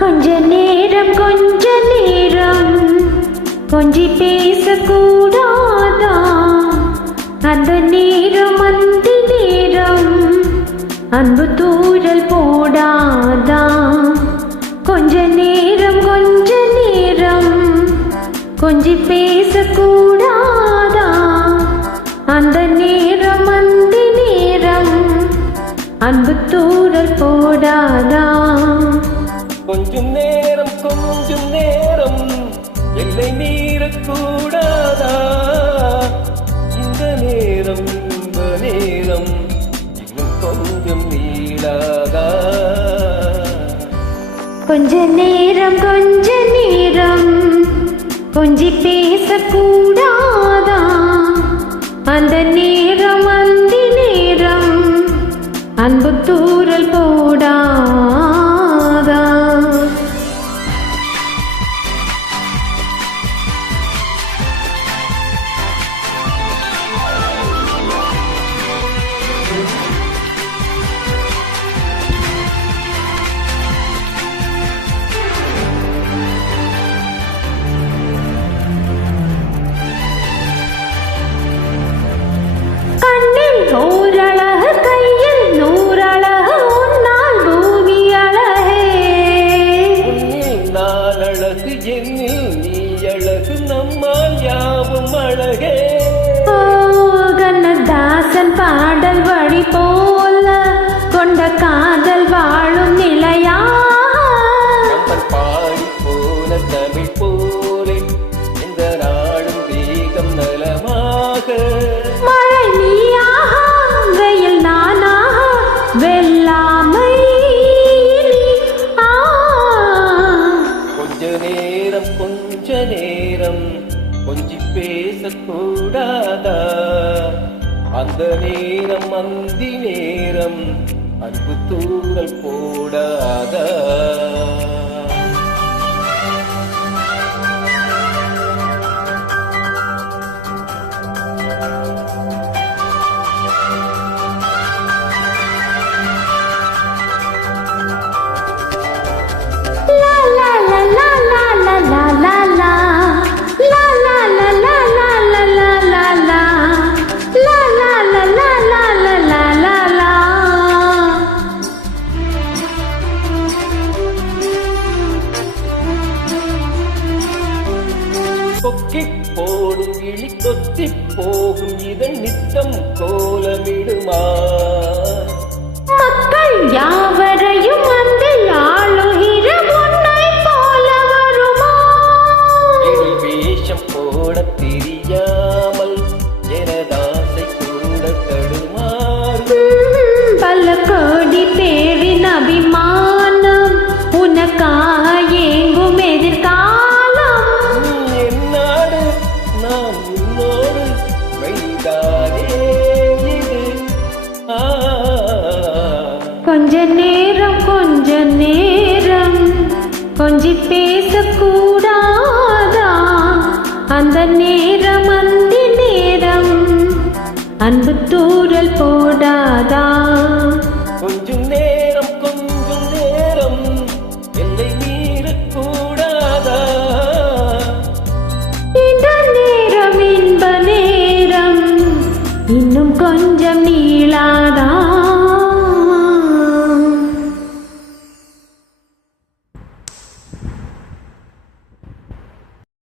கொஞ்ச நேரம் கொஞ்சி பேசக்கூடாதா? அந்த நேரம் அந்த நேரம் அன்பு தூரல் போடாதா? கொஞ்ச நேரம் கொஞ்சி பேசக்கூடாதா? அந்த நேரம் அந்த நேரம் அன்பு தூரல் போடாதா? கொஞ்சம் நேரம் எல்லை மீறக்கூடாதா? இந்த நேரம் இன்னும் கொஞ்சம் நீளாதா? கொஞ்ச நேரம் கொஞ்சி பேசக்கூடாதா? அந்த நேரம் அந்த நேரம் அன்பு தூரல் போடாதா? ஓரழகு கையில் நூறழகு உன்னால் பூமி அழகே. நான் அழகு என்னில் நீ அழகு நம்மால் யாவும் அழகே. கண்ணதாசன் பாடல் வழி போல கொண்ட காதல் வாழும் நிலையா? பாடி போல தமிழ் போலே இந்த நாடும் வேகம் நலமாக. மழை நீயாக வெயில் நானாக வெல்லாமை. கொஞ்ச நேரம் கொஞ்சி பேசக்கூடாதா? அந்த நேரம் அந்தி நேரம் அன்பு தூரல் போடாதா? கொக்கிப் போடும் இழி கொத்திப் போகும் இதன் நித்தம் கோலமிடுமா? மக்கள் யாவரையும் வந்து ஆளுகிற உன்னை போல வருமா? வேஷம் போட தெரியாமல் எனதாசை கூட தடுமாறு. பல கோடி பேரின் அபிமானம் உனக்காக ஏங்கும் எதிர்காலம். நான் உன்னோடு வைதானே இது. கொஞ்ச நேரம் கொஞ்சி பேசக்கூடாதா? அந்த நேரம் அந்த நேரம் அன்பு தூரல் போடாதா? கொஞ்சம் நேரம் எல்லை மீறக்கூடாதா? இந்த நேரம் இன்ப நேரம் இன்னும் கொஞ்சம் நீளாதா?